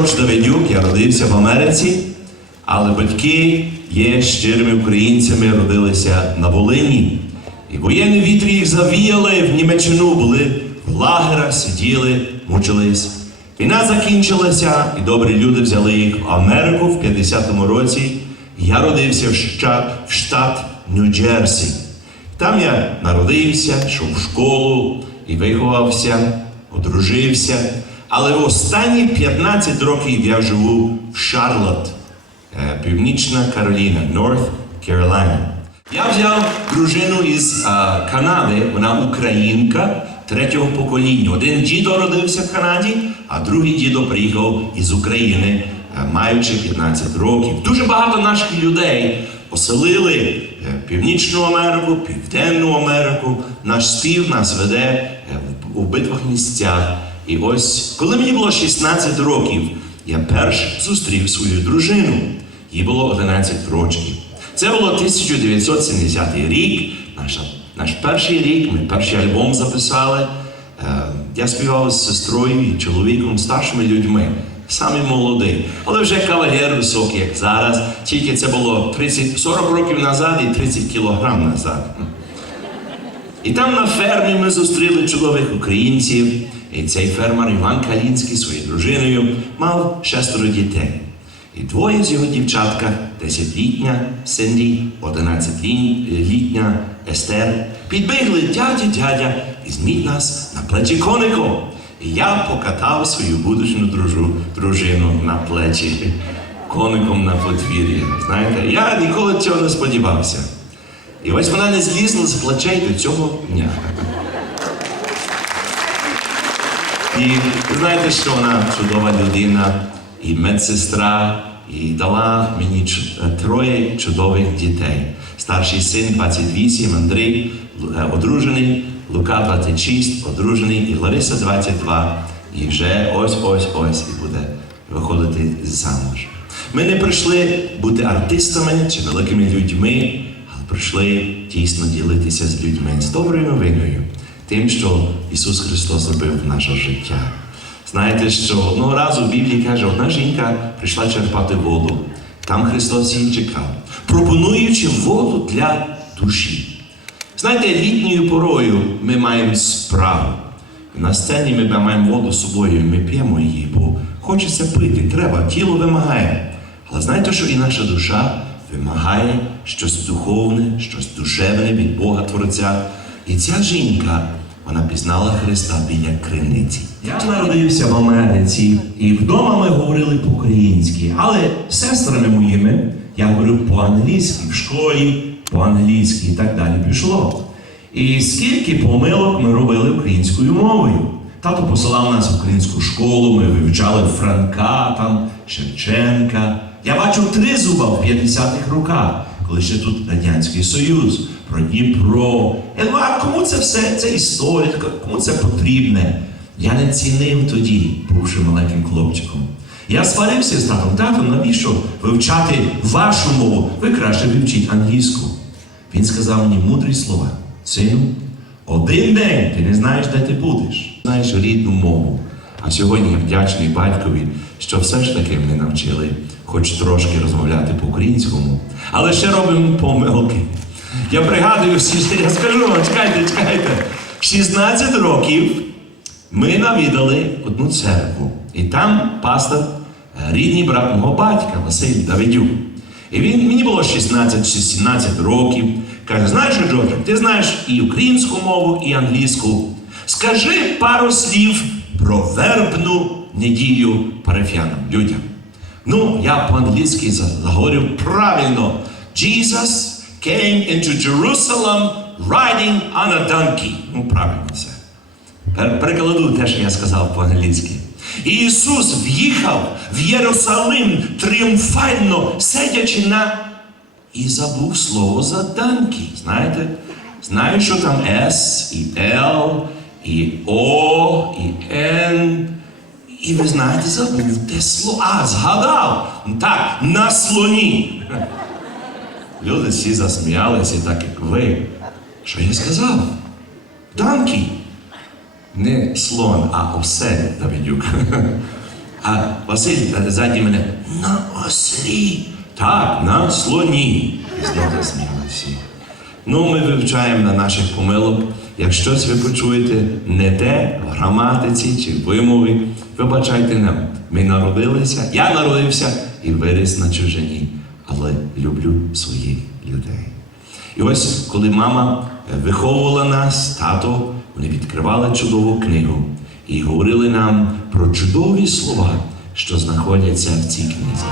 Джордж Давидюк, я родився в Америці, але батьки є щирими українцями, родилися на Волині. І воєнні вітрі їх завіяли в Німеччину, були в лагерах, сиділи, мучились. Війна закінчилася, і добрі люди взяли їх в Америку в 50-му році. Я родився в штат Нью-Джерсі. Там я народився, йшов в школу і виховався, одружився. Але останні 15 років я живу в Шарлотт, е, Північна Кароліна, North Carolina. Я взяв дружину із а, Канади, вона українка третього покоління. Один дідо родився в Канаді, а другий дідо приїхав із України, е, маючи 15 років. Дуже багато наших людей оселили е, Північну Америку, Південну Америку. Наш спів нас веде е, в- у битвах місцях. І ось, коли мені було 16 років, я перш зустрів свою дружину. Їй було 11 років. Це було 1970 рік, наша, наш перший рік, ми перший альбом записали. Е, я співав з сестрою і чоловіком, старшими людьми, самий молодий, але вже кавалер високий, як зараз. Тільки це було 30, 40 років назад і 30 кілограм назад. І там на фермі ми зустріли чудових українців. І цей фермер Іван Калінський своєю дружиною мав шестеро дітей. І двоє з його дівчатка, 10-літня Синді, 11-літня Естер, підбігли дядя, дядя, візьміть нас на плечі коником. І я покатав свою будучну дружу, дружину на плечі коником на подвір'ї. Знаєте, я ніколи цього не сподівався. І ось вона не злізла з плечей до цього дня. І знаєте, що вона чудова людина і медсестра, і дала мені е, троє чудових дітей. Старший син 28, Андрій, е, одружений, Лука 26, одружений, і Лариса 22. І вже ось ось ось і буде виходити замуж. Ми не прийшли бути артистами чи великими людьми, але прийшли дійсно ділитися з людьми з доброю новиною, тим, що Ісус Христос зробив в наше життя. Знаєте, що одного разу в Біблії каже, одна жінка прийшла черпати воду. Там Христос її чекав, пропонуючи воду для душі. Знаєте, літньою порою ми маємо справу. На сцені ми маємо воду з собою, ми п'ємо її, бо хочеться пити, треба, тіло вимагає. Але знаєте, що і наша душа вимагає щось духовне, щось душевне від Бога Творця. І ця жінка, вона пізнала Христа біля криниці. Я народився в Америці, і вдома ми говорили по-українськи, але з сестрами моїми я говорив по-англійськи в школі, по-англійськи і так далі пішло. І скільки помилок ми робили українською мовою. Тато посилав нас в українську школу, ми вивчали Франка, там, Шевченка. Я бачив три зуба в 50-х роках, коли ще тут Радянський Союз, про Дніпро. Я думаю, а кому це все, це історія, кому це потрібне? Я не цінив тоді, бувши маленьким хлопчиком. Я сварився з татом, тато, навіщо вивчати вашу мову? Ви краще вивчіть англійську. Він сказав мені мудрі слова. Сину, один день ти не знаєш, де ти будеш. Знаєш рідну мову. А сьогодні я вдячний батькові, що все ж таки мене навчили хоч трошки розмовляти по-українському. Але ще робимо помилки. Я пригадую всі, я скажу чекайте, чекайте. 16 років ми навідали одну церкву, і там пастор, е, рідний брат мого батька Василь Давидюк. І він мені було 16 чи 17 років. Каже: знаєш, Джордж, ти знаєш і українську мову, і англійську. Скажи пару слів про вербну неділю парафіянам, людям. Ну, я по-англійськи заговорив правильно. Jesus came into Jerusalem riding on a donkey. Ну, правильно. Пер- Перекладу те, що я сказав по-англійськи. Ісус в'їхав в Єрусалим тріумфально, сидячи на. І забув слово за данки. Знаєте? Знаю, що там С, і Л, і О, і Н. І ви знаєте, забув те слово. А, згадав. Так, на слоні. Люди всі засміялися, так як ви. Що я сказав? Данкі. Не слон, а осель Давидюк. А Василь е, ззаді мене на ослі. Так, на слоні. Знову засміяли всі. Ну, ми вивчаємо на наших помилок. Як щось ви почуєте не те в граматиці чи вимові, вибачайте нам. Ми народилися, я народився і виріс на чужині, але люблю своїх людей. І ось, коли мама е, виховувала нас, тато, вони відкривали чудову книгу і говорили нам про чудові слова, що знаходяться в цій книзі.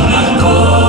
ng